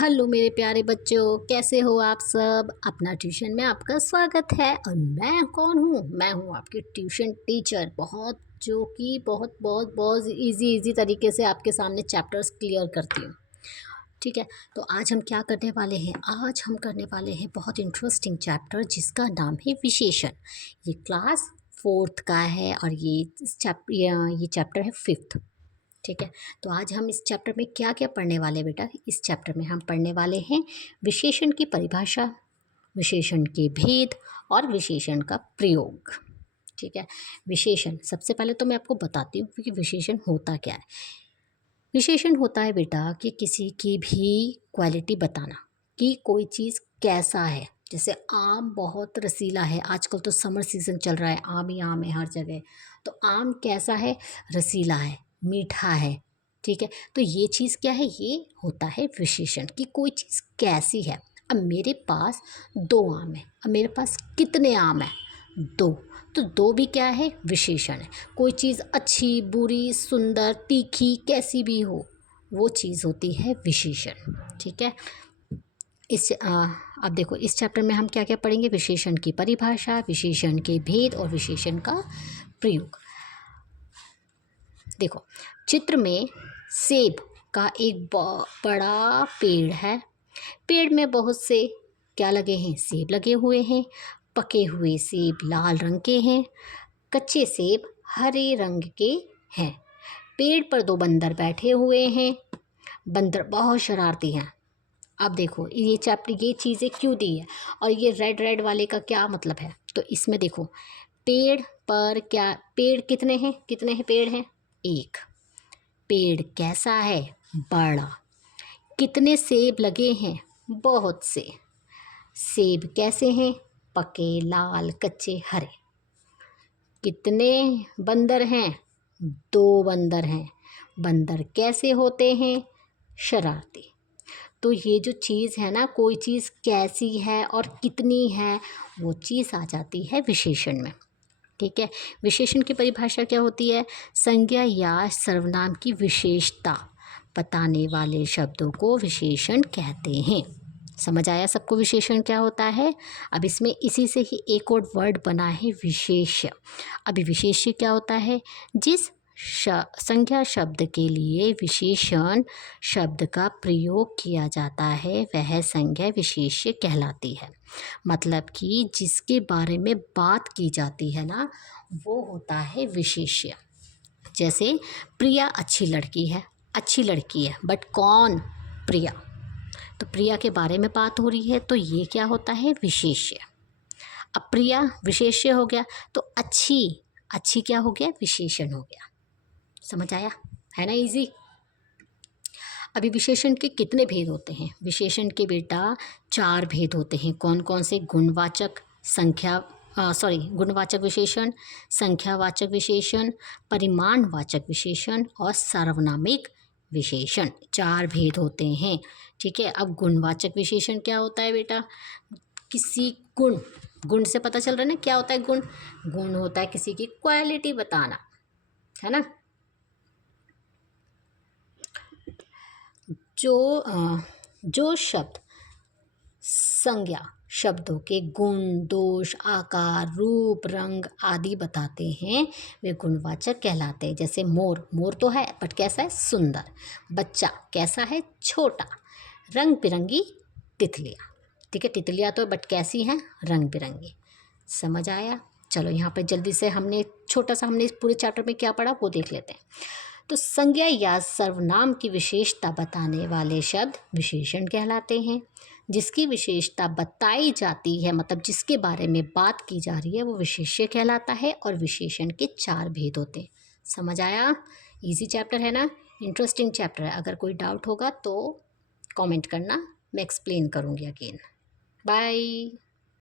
Hello मेरे प्यारे बच्चों, कैसे हो आप सब। अपना ट्यूशन में आपका स्वागत है। और मैं कौन हूँ? मैं हूँ आपकी ट्यूशन टीचर, जो कि बहुत बहुत बहुत इजी तरीके से आपके सामने चैप्टर्स क्लियर करती हूँ। ठीक है, तो आज हम क्या करने वाले हैं? आज हम करने वाले हैं बहुत इंटरेस्टिंग चैप्टर जिसका नाम है विशेषण। ये क्लास 4th का है और ये चैप्टर है 5th। ठीक है, तो आज हम इस चैप्टर में क्या क्या पढ़ने वाले हैं बेटा? इस चैप्टर में हम पढ़ने वाले हैं विशेषण की परिभाषा, विशेषण के भेद और विशेषण का प्रयोग। ठीक है, विशेषण सबसे पहले तो मैं आपको बताती हूँ कि विशेषण होता क्या है। विशेषण होता है बेटा कि किसी की भी क्वालिटी बताना कि कोई चीज़ कैसा है। जैसे आम बहुत रसीला है, आजकल तो समर सीज़न चल रहा है, आम ही आम है हर जगह। तो आम कैसा है? रसीला है, मीठा है। ठीक है, तो ये चीज़ क्या है? ये होता है विशेषण कि कोई चीज़ कैसी है। अब मेरे पास 2 आम है। अब मेरे पास कितने आम हैं? 2। तो 2 भी क्या है? विशेषण है। कोई चीज़ अच्छी, बुरी, सुंदर, तीखी, कैसी भी हो, वो चीज़ होती है विशेषण। ठीक है, अब देखो इस चैप्टर में हम क्या क्या पढ़ेंगे? विशेषण की परिभाषा, विशेषण के भेद और विशेषण का प्रयोग। देखो चित्र में सेब का एक बड़ा पेड़ है। पेड़ में बहुत से क्या लगे हैं? सेब लगे हुए हैं। पके हुए सेब लाल रंग के हैं, कच्चे सेब हरे रंग के हैं। पेड़ पर 2 बंदर बैठे हुए हैं। बंदर बहुत शरारती हैं। अब देखो ये चीज़ें क्यों दी है और ये रेड रेड वाले का क्या मतलब है? तो इसमें देखो पेड़ पर क्या, पेड़ कितने हैं पेड़ हैं? 1। पेड़ कैसा है? बड़ा। कितने सेब लगे हैं? बहुत से। सेब कैसे हैं? पके, लाल, कच्चे, हरे। कितने बंदर हैं? 2 बंदर हैं। बंदर कैसे होते हैं? शरारती। तो ये जो चीज़ है ना, कोई चीज़ कैसी है और कितनी है, वो चीज़ आ जाती है विशेषण में। ठीक है, विशेषण की परिभाषा क्या होती है? संज्ञा या सर्वनाम की विशेषता बताने वाले शब्दों को विशेषण कहते हैं। समझ आया सबको विशेषण क्या होता है? अब इसमें इसी से ही एक और वर्ड बना है विशेष्य। अभी विशेष्य क्या होता है? जिस संज्ञा शब्द के लिए विशेषण शब्द का प्रयोग किया जाता है वह संज्ञा विशेष्य कहलाती है। मतलब कि जिसके बारे में बात की जाती है ना, वो होता है विशेष्य। जैसे प्रिया अच्छी लड़की है, बट कौन? प्रिया। तो प्रिया के बारे में बात हो रही है, तो ये क्या होता है? विशेष्य। अब प्रिया विशेष्य हो गया, तो अच्छी क्या हो गया? विशेषण हो गया। समझ आया? है ना इजी? अभी विशेषण के कितने भेद होते हैं? विशेषण के बेटा 4 भेद होते हैं। कौन कौन से? गुणवाचक विशेषण, संख्यावाचक विशेषण, परिमाणवाचक विशेषण और सार्वनामिक विशेषण। 4 भेद होते हैं। ठीक है, अब गुणवाचक विशेषण क्या होता है बेटा? किसी गुण से पता चल रहा है ना क्या होता है गुण? गुण होता है किसी की क्वालिटी बताना, है ना। जो शब्द संज्ञा शब्दों के गुण, दोष, आकार, रूप, रंग आदि बताते हैं वे गुणवाचक कहलाते हैं। जैसे मोर तो है बट कैसा है? सुंदर। बच्चा कैसा है? छोटा। रंग बिरंगी तितलियाँ। ठीक है, तितलियाँ तो बट कैसी हैं? रंग बिरंगी। समझ आया? चलो यहाँ पर जल्दी से हमने इस पूरे चैप्टर में क्या पढ़ा वो देख लेते हैं। तो संज्ञा या सर्वनाम की विशेषता बताने वाले शब्द विशेषण कहलाते हैं। जिसकी विशेषता बताई जाती है, मतलब जिसके बारे में बात की जा रही है, वो विशेष्य कहलाता है। और विशेषण के 4 भेद होते हैं। समझ आया? इजी चैप्टर है ना, इंटरेस्टिंग चैप्टर है। अगर कोई डाउट होगा तो कमेंट करना, मैं एक्सप्लेन करूँगी अगेन। बाय।